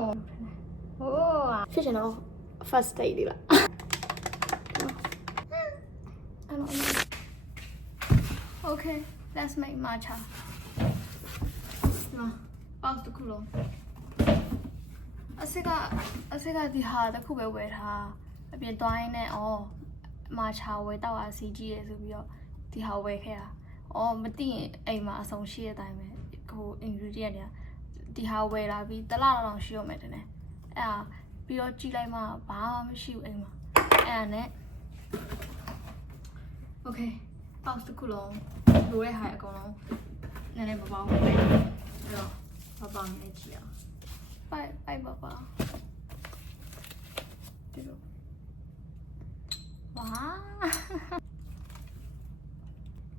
Oh, fish and all first day, I don't know. Okay, let's make matcha. Off the cool. I think the hard the cool with her. I've been dying it all. Matcha without a CG as we are the how we here. Oh, but the aim as on sheer time. Go ingredient. The how we la be the la long show medine. Ah, be your Gilema, balm shoe aim. And it. Okay, off the cool. Very high go on. Nene Baba. No, Baba Media. Bye, Baba. Wow.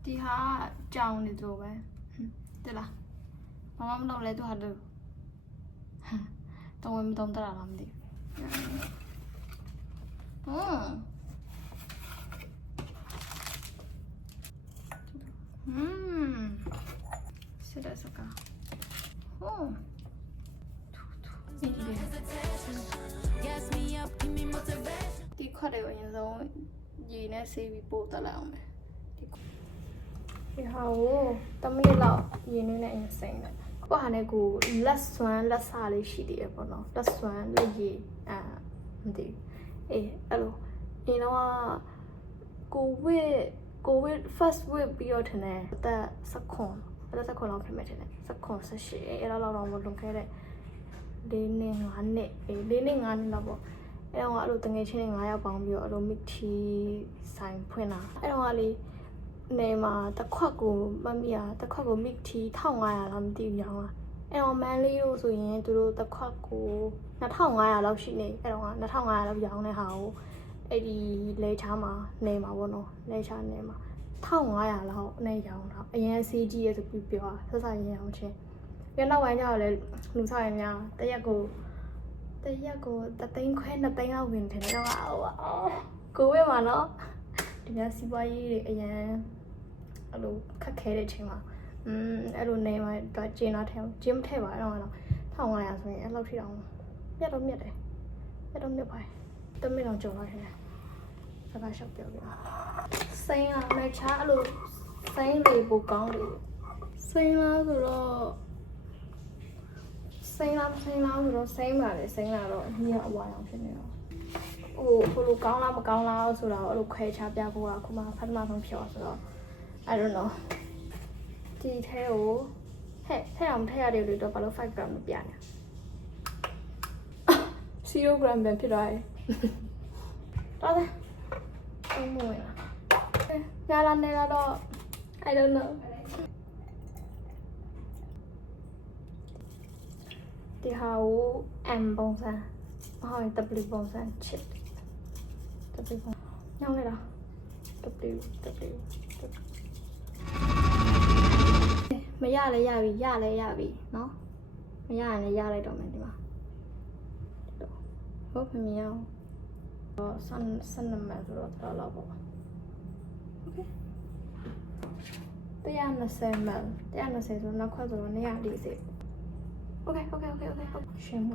The heart down is over. Dilla. Mom don't let to her do. Don't tell them. Oh. Sit as a car. Oh. The cut it in the you know, say we both allow me. How the minute loud, you know, insane. What I go last one, last Sally she did, no, last one, lady, hello, you know, go with first with be your tene, the Sakon, that's a call of permitted, Sakon, she ate a lot of what look at it. Leaning on it, leaning on level. I don't want to think I have bound you or meet tea sign printer. I don't want to name the quago, mamma, the quago meet tea, tongue I am the young. I don't manly also in to do the quago, not how I love she name. I don't want not how I love young how. Eddie Laychama, name I won't know, nature name. Tongue I allow, nay young. A CG as a people, so I am chain. You're not one hour, lose time now. There you go. The thing quite the thing I win. Go away, man. Did you see why I do cacated him? I don't name my Gina Tail, Jim Tail. I don't know. How I ask me, I love you. I don't get it. I don't get by. The middle of July here. So I shall be saying my child, saying they book on saying out Saying out, saying out, here a while. Oh, who gone out, so look, Chabia, Kuma, Padma from Pure. I don't know. Detail. Hey, I'm tired of little about 5 grams of piano. 0 grams of piano. I don't know. The how M bones and how the blue bones and chip. The blue bone. No, the blue. Yavi, no? Yale don't make them. Open me out. Sun matter of level. Okay. They are the same man. They are the same, not quite on the easy. Okay. Shame.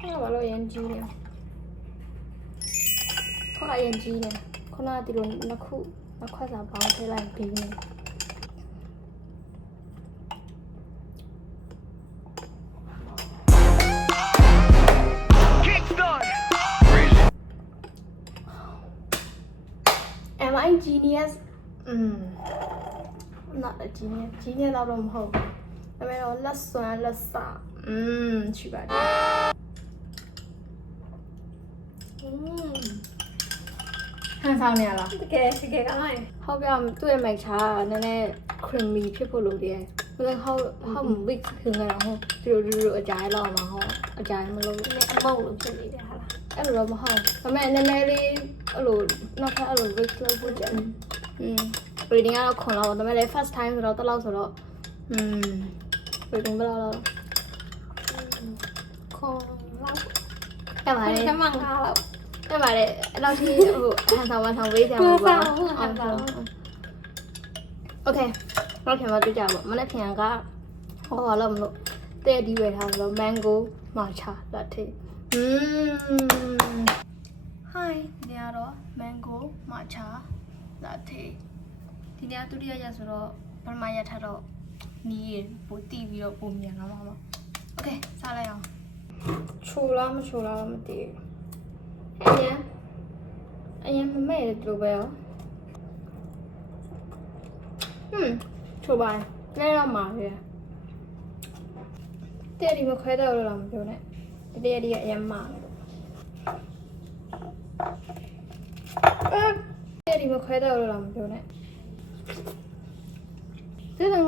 How are you, engineer? How are you, engineer? Connor didn't Naku, Nakasa bounty like beginning. Am I genius? Not a genius. Genius out of home. I mean, last one, last saw. She got it. Hands on here. Okay, come on. How come to a make cha and then creamy people look there? But how big thing I know to a giant llama, a giant bowl of chili. I love how. I mean, the Mary alone, not a little bit slow budget. Reading out color, the very first time without the loss a lot. Reading below. Come on. အဲ့ပါလေအဲ့တော့ဒီဟိုဟန်ဆောင်ဝမ်းဆောင်ဝေးကြမှာပါโอเคတော့ပြန်မတွေ့ကြပါမနေ့ပြန်ကဟောလို့မလို့တဲ့ဒီဝယ်ထားဆိုတော့ mango matcha latte hi ဒီကတော့ mango matcha latte ဒီနေ့ဒုတိယရက်ဆိုတော့ပထမရက်ထပ်တော့နီးရပိုတီးပြီးတော့ပုံမြန်လာမှာပါโอเคစားလိုက်အောင်ချိုလားမချိုလားမသိဘူးအရင်မမဲ့တယ်တူပဲရောချိုပါလဲတော့မှာပဲတဲ့ဒီမခွဲတော့လို့တော့မပြောနဲ့ဒီတည်းကအရင်မှာတဲ့ဒီမခွဲတော့လို့တော့မပြောနဲ့ဒီတော့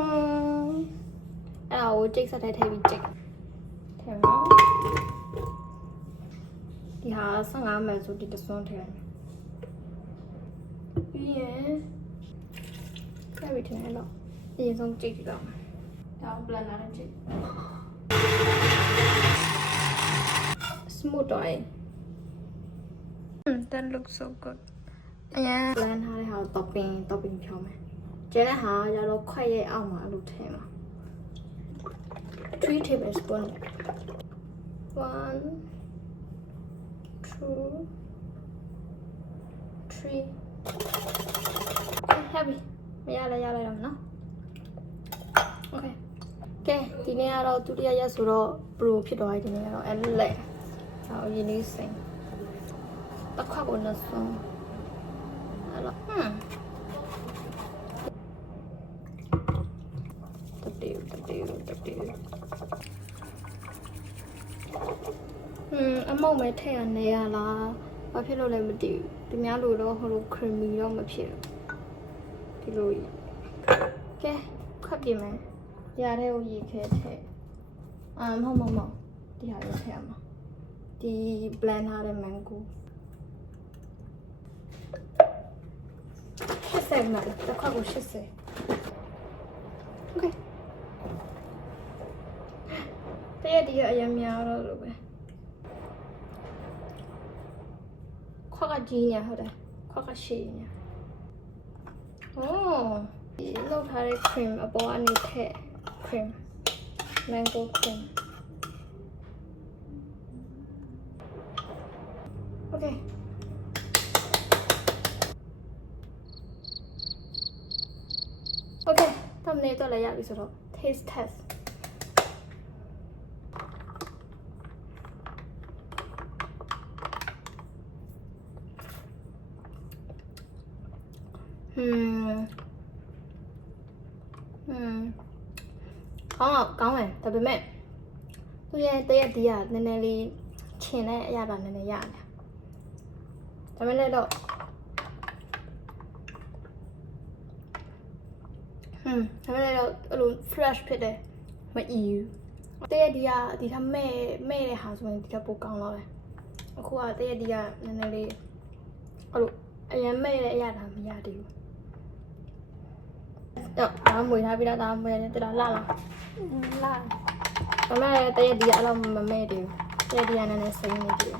အဲ့ဒါကိုကြိတ်ဆက်ထဲထည့်ပြီးကြိတ်ထည့်နော်ဒီဟာ15မယ်ဆိုဒီတစွန်းထည့်ပြီးရင်ဆက်ပြီးထည့်လိုက်တော့အရင်ဆုံးကြိတ်ကြည့်တော့ဒါ blender နဲ့ကြိတ် smooth တော့that looks so good အရင် blend ထားတဲ့ဟာကို topping ဖြောင်းမယ်ကျန်တဲ့ဟာရတော့ခွက်ရဲ့အောက်မှာအဲ့လိုထည့်မှာ3 tablespoon 1 2 3 heavy မရလဲတော့နော် okay ကဲဒီနေ့ကတော့ဒုတိယရက်ဆိုတော့ pro ဖြစ်သွားပြီဒီနေ့ကတော့အဲ့လက်ဟောရင်းနေစိန်တစ်ခွက်ကိုနှစ်ဆုံးအဲ့တော့တတိအမောက်မဲထည့်ရနေရလားဘာဖြစ်လို့လဲမသိဘူးဒီများလို့တော့ဟိုလို creamy တော့မဖြစ်ဘူးဒီလိုကဲခပ်ပြင်မယ်ရတဲ့ကိုရေခဲထည့်မဟုတ်ဒီဟာလေးထည့်ရမှာဒီ blend ထားတဲ့ mango 80မှာတစ်ခါကို80 okay တဲ့ဒီကအရင်များတော့လို့ပဲခွက်ကကြီးနေဟုတ်တယ်ခွက်ကရှည်နေဒီလောက်ထားတဲ့ cream အပေါ်ကနေထည့် cream mango cream okay တမနေတော့လည်းရပြီဆိုတော့ taste test ကောင်းတယ်ဒါပေမဲ့သူရဲ့တရက်ဒီကနည်းနည်းလေးချင်တဲ့အရာတော့နည်းနည်းရတယ်ဒါပေမဲ့လည်းတော့ဒါပေမဲ့လည်းတော့အဲ့လို fresh ဖြစ်တယ်မအီဘူးတရက်ဒီကဒီထမဲ့တဲ့ဟာဆိုရင်ဒီထပိုကောင်းတော့တယ်အခုကတရက်ဒီကနည်းနည်းလေးအဲ့လိုအရင်မဲ့တဲ့အရာတော့မရသေးဘူးတော့ဒါမှမွေထားပြီးတော့ဒါမှမွေရတယ်တော်လာဘာမှတရက်ဒီကအဲ့လိုမမဲ့သေးဘူးတရက်ဒီကနည်းနည်းစိမ့်နေသေးတယ်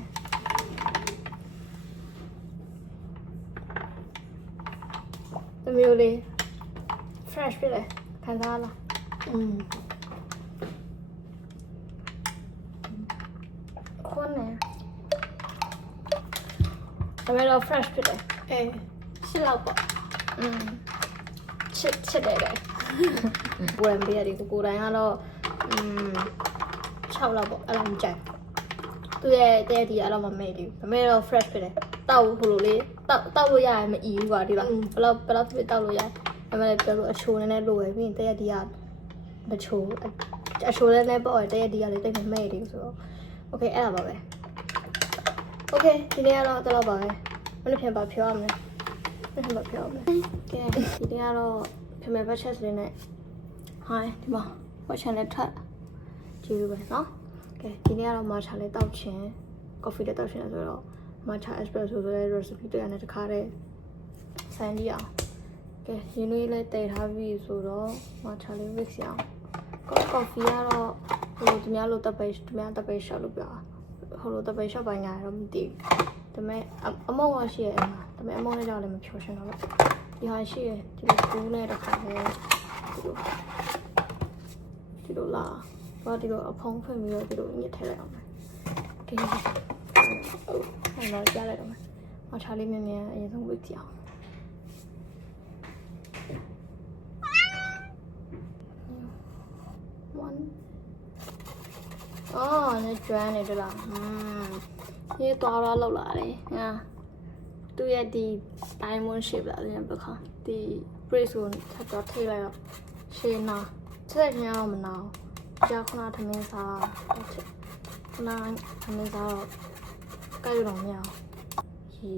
တမျိုးလေး fresh ဖြစ်တယ်ခံစားလားခွန်းနေဒါပေမဲ့တော့ fresh ဖြစ်တယ်ရှစ်လောက်ပေါ့ချစ်တယ်ဝယ်ပေးရတယ်ကိုတိုင်းကတော့6လောက်ပေါ့အဲ့လိုမကြိုက်သူရဲ့တဲ့ဒီအဲ့လိုမမေ့သေးဘူးဒါပေမဲ့တော့ fresh ဖြစ်တယ်တောက်ဟိုလိုလေးတောက်လို့ရရင်မအီဘူးကွာဒီလားဘယ်လောက်ဖြစ်တောက်လို့ရဒါပေမဲ့ပြောလို့အချိုးနည်းနည်းလိုရပြီးရင်တဲ့ဒီကမချိုးအချိုးလည်းနဲ့ပေါ့တဲ့ဒီကလေးတိတ်မမဲ့သေးဘူးဆိုတော့ okay အဲ့ဒါပါပဲ okay ဒီနေ့ကတော့တော့ပါပဲမနေ့ပြန်ပါဖြောရမယ်မနေ့ပါဖြောရမယ်ကဲဒီနေ့ကတော့ဖမေဘတ်ချက်လေးနဲ့ဟိုင်းဒီမှာဝက်ချန်လေးထပ်ကြည့်လို့ပဲเนาะကဲဒီနေ့ကတော့ matcha လေးတောက်ချင် coffee လေးတောက်ချင်ဆိုတော့ matcha espresso ဆိုတဲ့ recipe တွေနဲ့တခါတည်းစမ်းကြည့်အောင်ကဲရင်းနှီးလေးတည်ထားပြီဆိုတော့ matcha လေး mix ရအောင် coffee ကတော့ဟိုဒီများလို့တပိတ်ရှော့လို့ပြဟိုလိုတပိတ်ရှော့ပိုင်းညာတော့မသိဘူး ဒါပေမဲ့အမောင်ကရှိရဲ့ဒါပေမဲ့အမောင်နဲ့ကြောက်လည်းမဖြောရှင်တော့လို့ဒီဟာရှိရဲ့ဒီလိုကူးနဲ့တစ်ခါလဲဒီလိုလာတော့ဒီလိုအဖုံးဖွင့်ပြီးတော့ဒီလိုညှစ်ထည့်လိုက်အောင်မယ်โอเคဟုတ်အဲ့တော့ကြားလိုက်တော့မယ်မချာလေးမြင်မြင်အရင်ဆုံးဝစ်ကြည့်အောင်အော်နဲ့ကျွမ်းနေတယ်လားဒီသွားတော့လောက်လာတယ်ဟာသူရဲ့ဒီ diamond shape လာတယ်ဘယ်ခါဒီ brace ကိုထပ်တော့ထိလိုက်တော့ရှင်းနာချက်ချင်းအောင်မနာကြာခဏသမင်းစားခဏသမင်းစားတော့ကြိုက်တော့မရအောင်ဒီ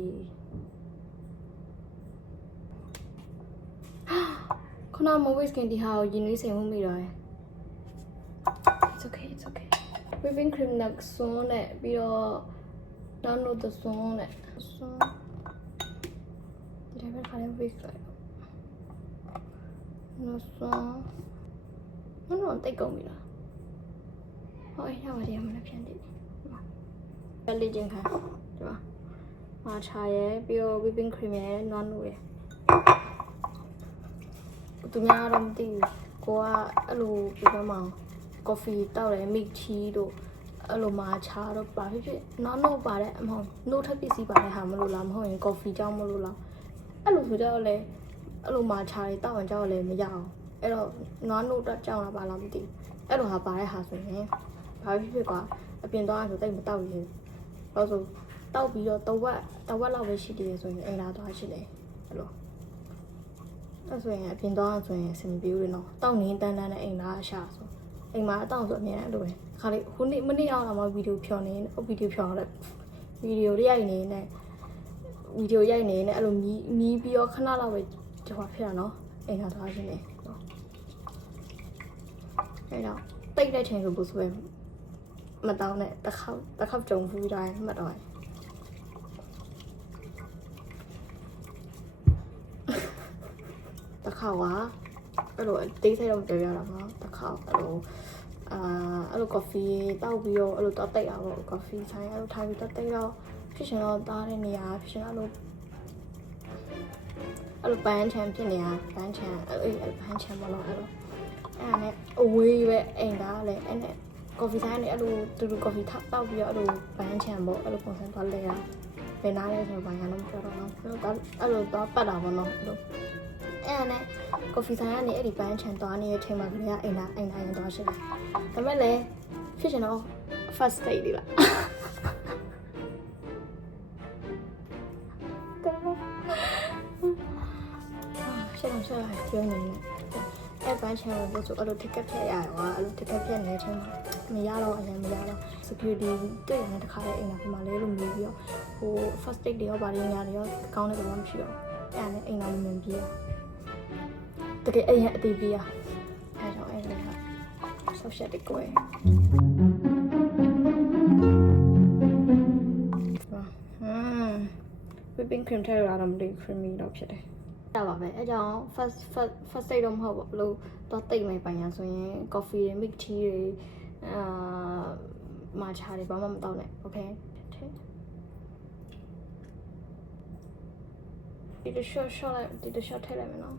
ခဏမဝစ်ကင်ဒီဟာကိုရင်လေးစိမ်မှုမိတော့ရယ် It's okay whipping cream နဲ့စွန်းနဲ့ပြီးတော့နောက်လို့သစွန်းနဲ့စွန်းဒီဘက်ခါလေး whisk လိုက်နော်စွန်းနော်တိတ်ကုန်ပြီလားဟောရပါတယ်မလားပြန်တည်ပဲလေးချင်းခံဒီမှာမာချာရဲ့ပြီးတော့ whipping cream ရဲ့နွားနို့ရဲ့သူများတော့မသိဘူးကိုကအဲ့လိုပြပမောင်coffee တောက်တယ် milk tea တို့အဲ့လိုမာချာတော့ပါဖြစ်နောက်နှုတ်ပါတဲ့အမဟုတ်နှုတ်ထပ်ပစ္စည်းပါတဲ့ဟာမလို့လားမဟုတ်ရင် coffee ကြောင့်မလို့လားအဲ့လိုဆိုတော့လေအဲ့လိုမာချာတွေတောက်ရင်ကြောက်လည်းမရအောင်အဲ့တော့နွားနှုတ်တော့ကြောက်လာပါလားမသိဘူးအဲ့လိုဟာပါတဲ့ဟာဆိုရင်ဘာဖြစ်ကွာအပြင်သွားဆိုတိတ်မတောက်ရင်တော့ဆိုတောက်ပြီးတော့တဝက်လောက်ပဲရှိသေးတယ်ဆိုရင်အိမ်လာသွားရှိတယ်အဲ့လိုအဲ့ဆိုရင်အပြင်သွားဆိုရင်အဆင်ပြေဘူးနော်တောက်နေတန်းနဲ့အိမ်လာရှာဆိုအိမ်မှာအတောင်ဆိုအများအဲ့လိုပဲခါလေးခုနေ့မနေ့အောင်လာမှဗီဒီယိုဖြောင်းနေဗီဒီယိုဖြောင်းရတဲ့ဗီဒီယိုရိုက်နေနဲ့ဗီဒီယိုရိုက်နေနဲ့အဲ့လိုမီးပြီးတော့ခဏလောက်ပဲဒီဟောဖြစ်တာနော်အိမ်လာသွားရှင်နေအဲ့တော့တိတ်တဲ့ချိန်ဆိုဘူးဆိုပဲမတောင်းနဲ့တစ်ခေါက်ကြုံဖူးတိုင်းမှတ်တော့တစ်ခေါက်ကအဲ့လိုတိတ်ဆိုင်တော့ပြောရတာပေါ့တစ်ခေါက်အဲ့လို coffee တောက်ပြီးတော့အဲ့လိုတော့တိတ်အောင်ပေါ့ coffee ဆိုင်အဲ့လိုထားပြီးတော့တိတ်တော့ဖြစ်ရှင်တော့တားတဲ့နေရာဖြစ်ရှင်အဲ့လိုပန်းချန်ဖြစ်နေတာပန်းချန်အဲ့ပန်းချန်မလို့အဲ့ဒါနဲ့အဝေးပဲအိမ်သားလဲအဲ့နဲ့ coffee ဆိုင်နဲ့အဲ့လိုတူတူ coffee တောက်ပြီးတော့အဲ့လိုပန်းချန်ပေါ့အဲ့လိုပုံစံသွားလဲရဘယ်နားလဲဆိုတော့ဘာမှမပြောတော့ဘူးအဲ့လိုတော့ပတ်တာပေါ့နော်အဲ့လိုအဲ့နဲ့ coffee ဆိုင်ကနေအဲ့ဒီပန်းချန်သွားနေတဲ့အချိန်မှာလည်းအိမ်သားရင်သွားရှိတယ်ဒါပေမဲ့လည်းဖြစ်ရှင်တော့ first date လေးလားရှင်းပြောနေတယ်အဲ့ပန်းချန်ကိုဆိုအဲ့လို ticket ဖြတ်ရရွာအဲ့လို ticket ဖြတ်နေတဲ့အချိန်မှာမရတော့အရင်မရတော့ security တွေ့ရတဲ့တခါလေးအိမ်သားကမှလေးလိုမျိုးပြီးတော့ဟို first date တွေရောဗားလေးညာတွေရောကောင်းတဲ့ဘာမှမရှိတော့အဲ့နဲ့အိမ်သားမမြင်ပြီးတကယ်အရင်အသေးပြီးရအဲ့တော့အဲ့ဒါဆော့ရှက်တဲ့ကိုယ်whipping cream ထည့်ရတာမသိ creamy တော့ဖြစ်တယ်ဒါပါပဲအဲကြောင့် first date တော့မဟုတ်ဘူးလို့တော့တိတ်မယ်ပိုင်ရဆိုရင် coffee တွေ milk tea တွေမာချာတွေဘာမှမတောက်နဲ့ okay ဒီလို short လိုက်ဒီလို short ထည့်လိုက်မယ်နော်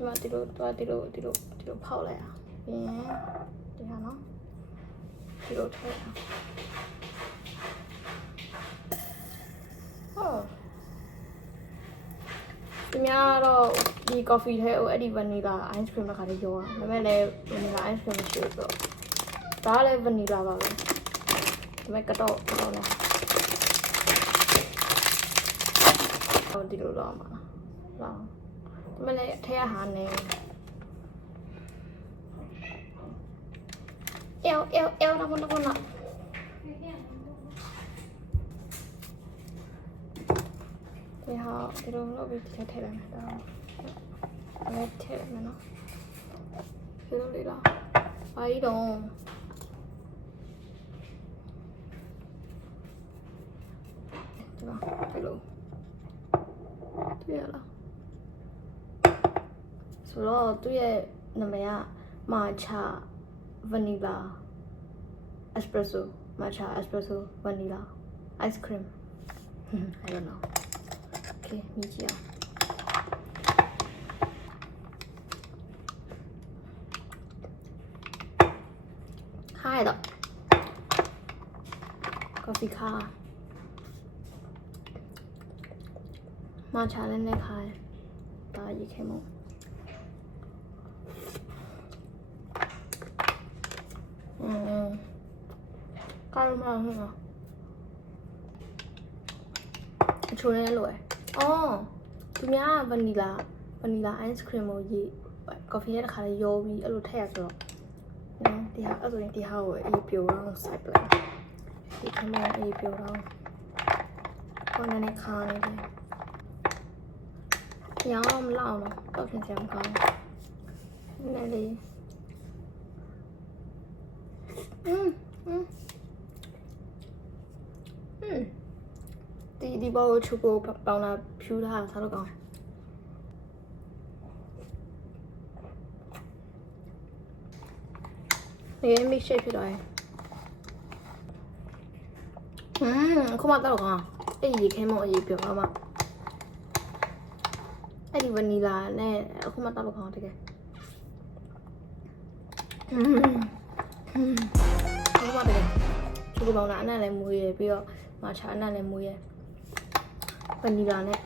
ဒီမှာဒီလိုဖောက်လိုက်အောင်ပြီးရင်ဒီဟာနော်ဒီလိုထည့်အောင်ဟုတ်ဒီများတော့ဒီ coffee ထဲဟိုအဲ့ဒီ vanilla ice cream တစ်ခါလေးရောဒါပေမဲ့လည်း vanilla ice cream မရှိဘူးဆိုတော့ဒါလည်း vanilla ပါပဲဒါပေမဲ့ကတော့လည်းဟိုဒီလိုတော့မှာလားဒါပေမဲ့လည်းထဲဟာနေเอลนะคนน่ะဒီဟာဒီလိုလုပ်ပြီးထည့်လိုက်မယ်ဒါလည်းထည့်မယ်နော်ဒီလိုလေးလားဘာကြီးတော့ဒီမှာဒီလိုတွေ့ရလားဆိုတော့သူ့ရဲ့နာမည်ကမာချာvanilla espresso matcha espresso vanilla ice cream I don't know okay မြည်ကြည့်အောင်ခိုင်းတော့ coffee ခါmatcha လည်းနဲ့ခိုင်းဒါရေခဲမို့ကာရမလာဟဲ့အချိုနဲ့လိုရယ်အော်သူများဗနီလာ ice cream ကိုရေ coffee ရဲ့တစ်ခါလေးရောပြီးအဲ့လိုထည့်ရဆိုတော့ဒီဟာအဲ့ဆိုရင်ဒီဟာကိုအေးပြိုအောင်စိုက်ပလိုက်ဒီခမအေးပြိုအောင်ခေါင်းနဲ့ခါနေတယ်ရောင်းမလောက်တော့ပြင်စရာမကောင်းနည်းလေးဒီဘောချူကိုပေါင်းလာဖြူထားစားလို့ကောင်းတယ်ဒီ mix shape ဖြစ်သွားတယ်ခုမှတော့ကောင်းအဲ့ဒီခဲမောင်အရေးပြောပါမအဲ့ဒီဗနီလာနဲ့အခုမှတော့ကောင်းတကယ်အခုမှတကယ်ချူကိုပေါင်းလာအနံ့လည်းမွေးရပြီးတော့မာချာအနံ့လည်းမွေးရဗနီလာနဲ့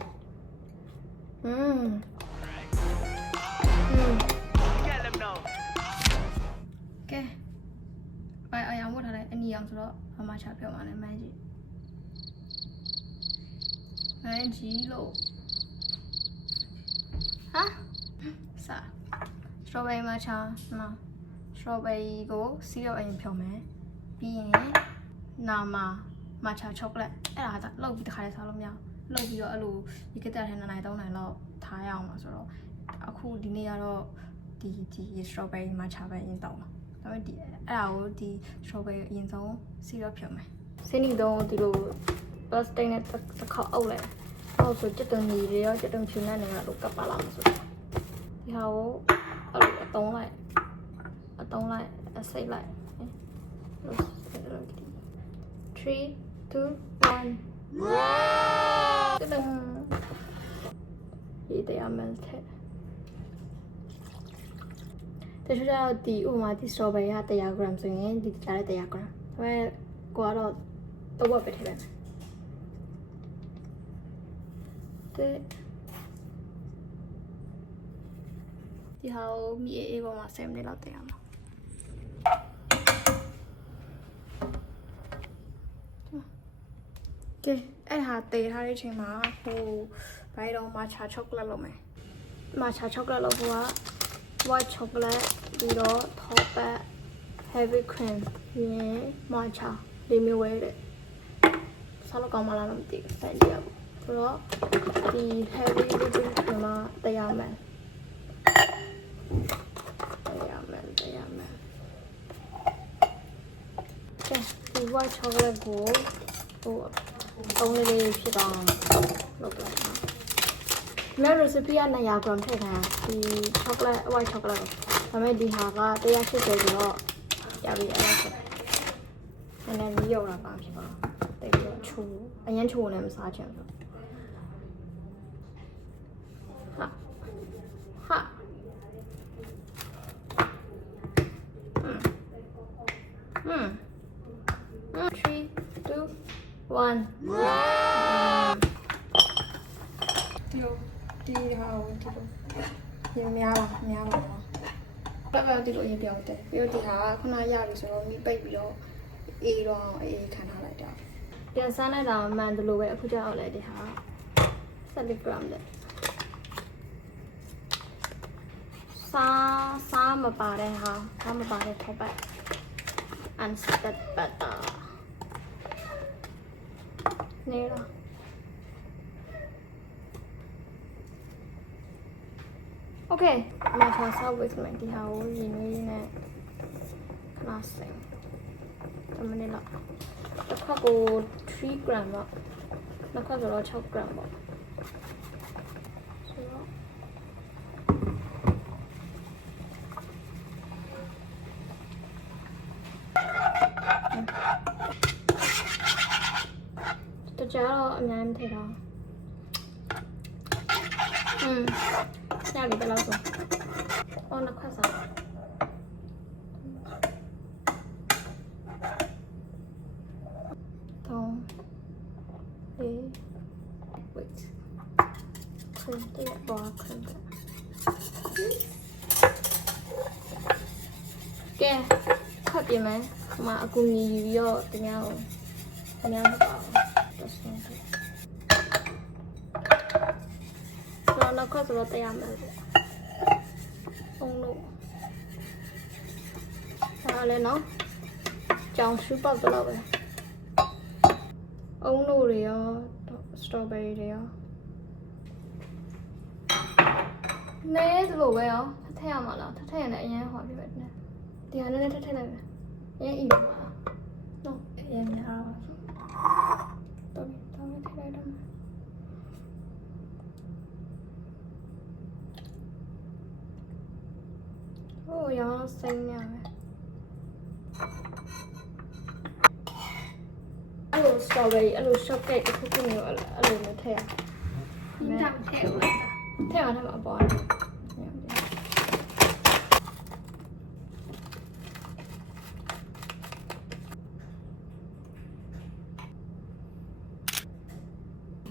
ကဲအရောင်ဝတ်ထားလိုက်အနီအောင်ဆိုတော့မမချပြောမှာနဲ့မန်းကြီးလို့ဟာစာ strawberry matcha နော် strawberry ကိုစီးတော့အရင်ဖြောမယ်ပြီးရင်နာမာ matcha chocolate အဲ့ဒါကလောက်ပြီးတခါလေးစားလို့မရလောက်ပြီးတော့အဲ့လိုဒီကတက်ထဲ2နိုင်3နိုင်လောက်ထားရအောင်ပါဆိုတော့အခုဒီနေ့ကတော့ဒီ strawberry matcha ပဲအရင်တောင်းပါဒါပေမဲ့ဒီအဲ့ဒါကိုဒီ strawberry အရင်ဆုံးစီးတော့ဖြောမယ်စင်းနီတော့ဒီလို plastic နဲ့တစ်ခေါက်အုပ်လိုက်ဟုတ်ဆိုချက်တုံကြီးတွေရောချက်တုံဖြူနဲ့နေတော့ကပ်ပါလာမှာဆိုဒီဟာကိုအဲ့လိုအတုံးလိုက်အစိတ်လိုက်3 2 1တဒံဒီတရားမယ်တဲ့တချို့ကျတော့ဒီဥပမာဒီ strawberry က100 gram ဆိုရင်ဒီကြားတဲ့100 gram ဒါပေမဲ့ကိုကတော့တော့ပဲထည့်လိုက်တဲ့ဒီဟာကိုမြေအေးပေါ်မှာ7မိနစ်လောက်တင်ရမှာကဲအဲ့ဟာတေးထားတဲ့အချိန်မှာဟိုဘိုင်တော့ matcha chocolate လုပ်မယ် matcha chocolate လုပ်ဖို့က white chocolate ပြီးတော့ top heavy cream ပြီးရင် matcha လေးမျိုးဝဲတဲ့စားလို့ကောင်းမလားတော့မသိဘူးဆက်ကြည့်ရအောင်ဆိုတော့ဒီ heavy whipping cream မှာ100 ml ကဲဒီ white chocolate ကိုဟိုအုံးလေးဖြစ်အောင်လုပ်လိုက်ပါမဲ recipe က900 gram ထည့်ထားဒီ chocolate white chocolate ဒါပေမဲ့ဒီဟာက180ဆိုတော့ရပြီအဲ့ဒါဆိုနည်းနည်းလေးရောက်လာပါဖြစ်ပါတိတ်ပြီးတော့ချိုးအရင်ချိုးနေမစားချင်ဘူးဟာ3 2 1ဒီဟာကိုဒီလိုများပါပဲဒီလိုရေးပြောင်းတယ်ပြီးတော့ဒီဟာကခုနရပြီဆိုတော့မိပိတ်ပြီးတော့အေးတော့အေးခံထားလိုက်တာပြန်စမ်းလိုက်တာမှန်တယ်လို့ပဲအခုကြောက်လဲဒီဟာ7 gram တဲ့စားမပါတဲ့ဟာစားမပါတဲ့ထောက်ပတ် unsalted butter နေတော့Okay, matcha sandwich မှာဒီဟာကိုရင်းနှီးနဲ့ခဏစိမ်10မိနစ်လောက်တစ်ခါကို3 gram ပေါ့နှစ်ခါဆိုတော့6 gram ပေါ့ဆိုတော့ ကြာတော့အများကြီးမထည့်တော့ညပြီဘယ်လောက်ဆိုအော်နှစ်ခွက်စားwait ခရင်တဲ့ဘောခရင်တဲ့ကဲခပ်ပြင်မယ်ဒီမှာအကူကြီးယူပြီးတော့တများမပါဘူးတော့ဆုံးတယ်နောက်ခါဆိုတော့တရားမယ်အောင်လို့ဒါလည်းနော်ကြောင်ရှူပေါက်တော့ပဲအုံလို့တွေရောစတော်ဘယ်ရီတွေရောနဲလိုပဲရောထည့်ရမှာလားထည့်ရရင်လည်းအရင်ဟောပြပဲနဲ့ဒီဟာလည်းထည့်လိုက်ပဲအရင်အီပါနော်အရင်များပါတော့ထည့်လိုက်တော့ဟိုရောစိမ့်ရမယ်အဲ့လို strawberry အဲ့လို shortcake တစ်ခုခုမျိုးအဲ့လိုမျိုးထည့်ရအောင်ဒါမထည့်ဘူးထည့်မှာအပေါ်ဒ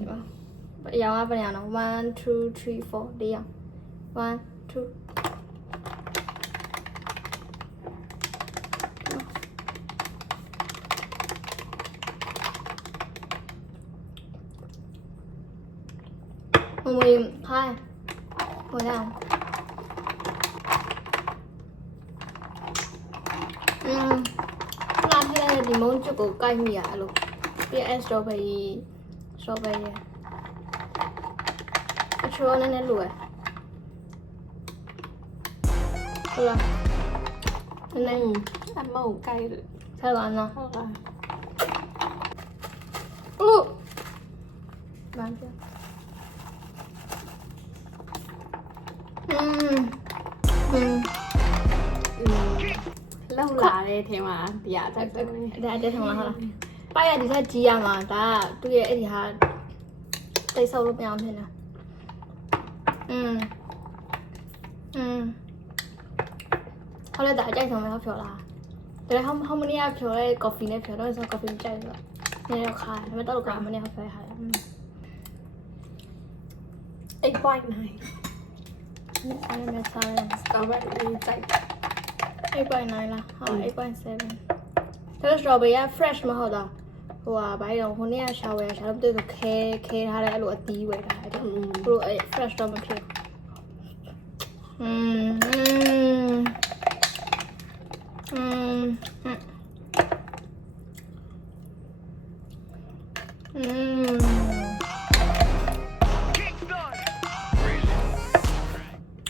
ီပါအရောင်ကဘယ်ရအောင်1 2 3 4 4ရောင်1 2我们看，我俩，拉起来的柠檬就够盖米啊咯，别爱strawberry，我吃完那卤哎，好了，那อันเมาไก่เลย 猜完了， เท่าไหร่ 哦，完全。လောက်လာတဲ့ထဲမှာတရားတက်တယ် ဒါတက်ဆောင်လားဟုတ်လားပါရဒီဆက်ကြီးရမှာဒါသူ့ရဲ့အဲ့ဒီဟာတိတ်ဆောက်လို့မရအောင်ဖြစ်နေဟောလဲဒါအကြိုက်ဆုံးပဲဖြော်လားဒါဟောမနီယာဖြော်လဲကော်ဖီနဲ့ဖြော်တော့ဆိုကော်ဖီကြိုက်ဆိုတော့နည်းတော့ခါတယ်ဒါပေမဲ့တော့ကမနီယာဖဲဟာတယ် 8.9 အဲ့မဲ့စားတယ် စတော်ဘယ်ရီကြိုက် 8.9 လားဟာ 8.7 ဒါစတော်ဘယ်ရီ fresh မဟုတ်တော့ဟိုဟာဘာလို့ဟိုနေ့ကရှာဝယ်ရှာတော့တူတူခဲထားတယ်အဲ့လိုအသီးဝယ်ထားတယ်သူတို့အဲ့ fresh တော့မဖြစ်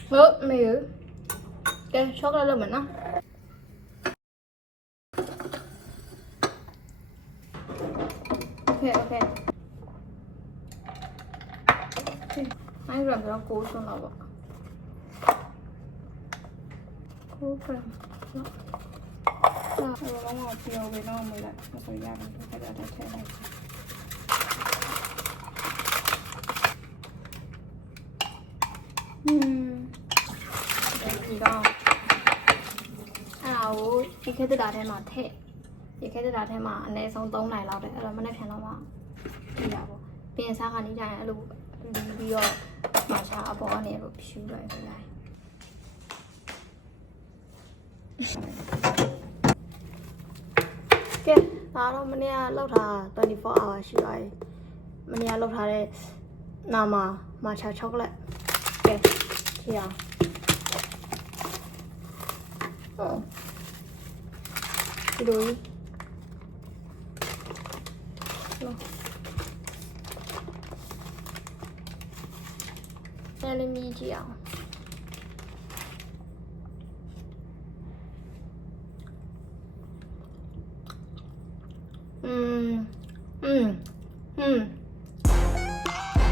ဟုတ်မေးကဲช็อกโกแลตလုပ်မယ်နော်โอเคအဲ့ဒါကတော့ကိုးဆုံးတော့ပေါ့ကိုးပြန်နော်ဒါတော့ပြောပဲတော့မလားမဆိုရတယ်ဒါကြတဲ့ထဲလိုက်ဒီတော့ဒီခဲတက်တာထဲမှာထည့်ဒီခဲတက်တာထဲမှာအနည်းဆုံး3နိုင်လောက်တယ်အဲ့တော့မနေ့ဖြန်တော့မှကြည့်ရပါပြင်စားကနေကြရင်အဲ့လိုပြီးတော့မချာအပေါ်ကနေလို့ဖြူလိုက်ကြရတယ်ကဲဒါတော့မနေ့ကလောက်ထား24 hour ရှိပါပြီမနေ့ကလောက်ထားတဲ့နာမာချာချောကလတ်ကဲကြည့်အောင်ဒီလိုတယ်မီကြည့်အောင်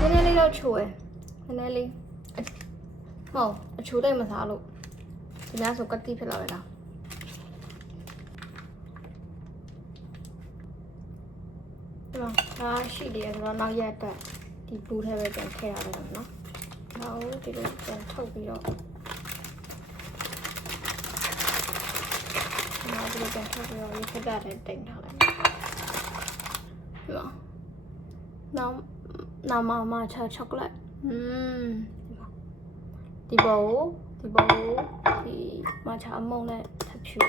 နည်းနည်းလေးတော့ချိုးရယ်နည်းနည်းလေးမဟုတ်အချိုးတဲ့မစားလို့ဒီများဆိုကတိဖြစ်လာတယ်လား ဒါရှိတယ်ဆိုတော့နောက်ရက်အတွက်ဒီဘူးထဲပဲပြန်ထည့်ရမယ်နော်နောက်ဒီလိုပြန်ထုတ်ပြီးတော့နောက်ဒီလိုပြန်ထုတ်ပြီးတော့ရေခက်တာလည်းတင်ထားလိုက်ဒီမှာနောက်မချာချောကလက်ဒီဘောဒီမချာအမုံနဲ့ထပ်ဖြူ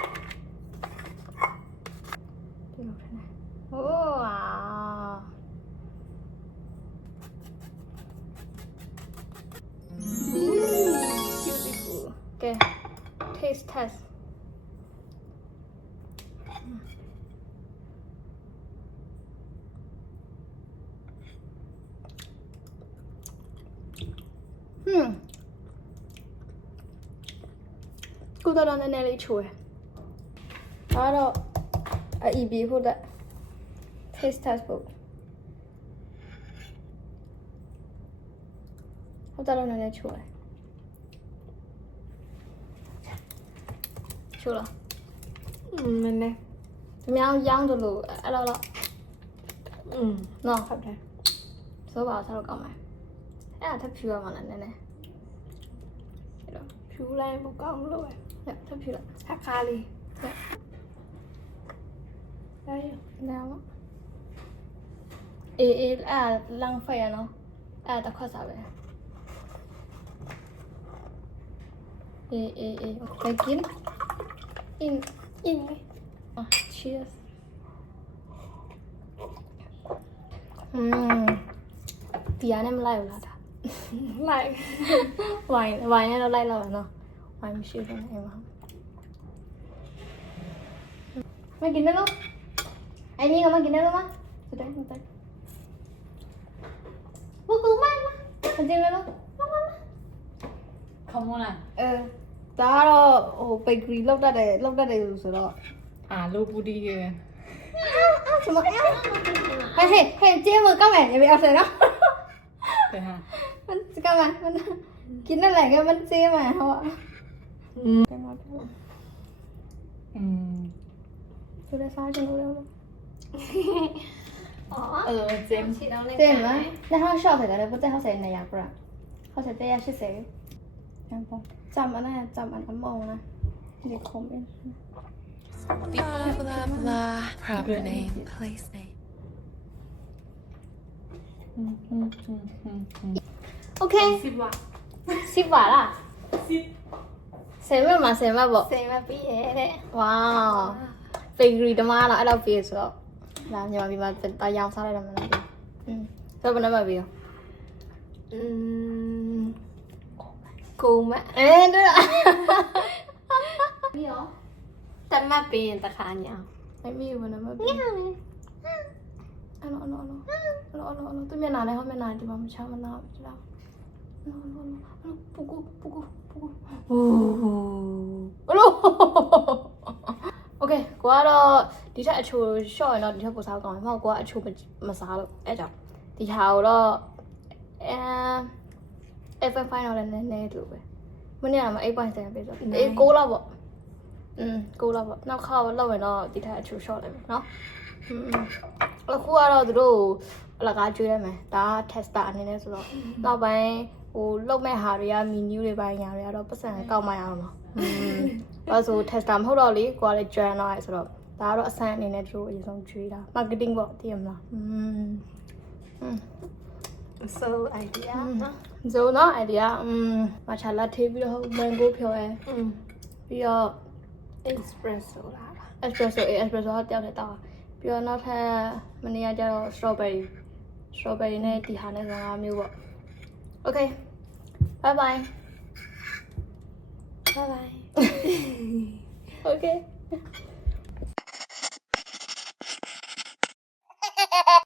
ဒီလိုထနေโอ้ว้าว beautiful okay taste test ကိုတော့နည်းနည်းလေးချိုးတယ်ဒါတော့အီဘီဖို့တဲ့ taste test ဖို့ဟုတ်တယ်နည်းနည်းချိုးတယ်ချိုးလားနည်းနည်း ဒီမြောင်ရောင်းတယ်လို့အဲ့လောက်နော် ဟုတ်တယ် ဆိုပါဆက်တော့ကောင်းမယ်အဲ့ဒါထပ်ဖြူရမှာလားနည်းနည်းအဲ့တော့ ဖြူလိုက်မကောင်းလို့ပဲ ထပ်ဖြူလိုက် ဆက်ခါလေးဒါရ ဒါမှအေးအဲ့လမ်းဖိုင်ရနော်အဲ့တခွက်စားပဲအေးโอเคกินin လေ cheers ဒီရနဲ့မလိုက်ဘူးလားဒါ လိုက် ဝိုင်းနဲ့တော့လိုက်လောက်ရနော်ဝိုင်းမရှိဘူးအိမ်မှာမกินတယ်လို့အိမ်ကြီးကမกินတယ်လို့မစတဲ့ဟုတ်တယ်ဘူးမမမกินတယ်လို့မ ခမွန်းလား ဒါကတော့ဟို bakery လောက်တတ်တယ်ဆိုတော့ လိုပူတီးရဲ့ 什么呀？嘿，节目干嘛？你不要说了。 တဲ့ဟာ มัน干嘛？มันกินอะไรก็มันเจ๊มาเหรอดูได้ซ้ายจนรู้แล้ว อ๋อ เจม ฉีดเอาเลย เจ๊มั้ยแล้วเขาชอบใส่อะไรพวกเจ๊เขาใส่ในยาปะเขาใส่เจ๊ยาชิเซ่ยังพอจำอันนั้นจำอันมองนะเด็กคมเอง Blah, blah, blah. Proper name, place name. โอเค 10 บาท 10 บาทล่ะ10 บาทมา10 บาทပေါ့ เซมาพี่တဲ့ ဝေါဖေဂရီတမားလားအဲ့လောက်ပြေးဆိုတော့လာမြန်မာပြည်မှာတာရောင်စားလိုက်တယ်မလားဆိုတော့ဘယ်နှမပြေရော ကိုမ တွေ့လားပြီးရော တမတ်ပင်တခါညာ မမီဘယ်နှမပြေအဲ့လိုသူမျက်နှာလည်းဟောမျက်နှာဒီမှာမချမ်းမနာဘူးလားပူကူဟိုโอเคကိုကတော့ဒီထက်အချိုရှော့ရင်တော့ဒီထက်ပိုစားကောင်းတယ်မဟုတ်ကိုကအချိုမစားလို့အဲ့ကြောင့်ဒီဟာကိုတော့F5 တော့လည်းနည်းနည်းလို့ပဲမနေ့ကမှ 8.7 ပေးဆို6လောက်ပေါ့6လောက်ပေါ့နောက်ခါလောက်ရင်တော့ဒီထက်အချိုရှော့လိုက်မယ်နော်အခုကတော့သူတို့အလကားကျွေးရမယ်ဒါ tester အနေနဲ့ဆိုတော့နောက်ပိုင်းဟိုလောက်မဲ့ဟာတွေက menu တွေပိုင်းညာတွေကတော့ပတ်စံကောက်မှရအောင်ပါဘာဆို tester မဟုတ်တော့လေကိုကလည်း join တော့ရဆိုတော့ဒါကတော့အဆန်းအနေနဲ့သူတို့အရင်ဆုံးကျွေးတာ marketing ပေါ့သိရမလားso idea ဇိုနော် idea မချလာထေးပြီးတော့ mango ဖြော်ရဲပြီးတော့ espresso လား espresso ကတောက်တယ်တောက်ပြီးတော့နောက်ထပ်မနေ့ကကျတော့ strawberry နဲ့ဒီဟာနဲ့5မျိုးပေါ့ okay bye bye bye bye okay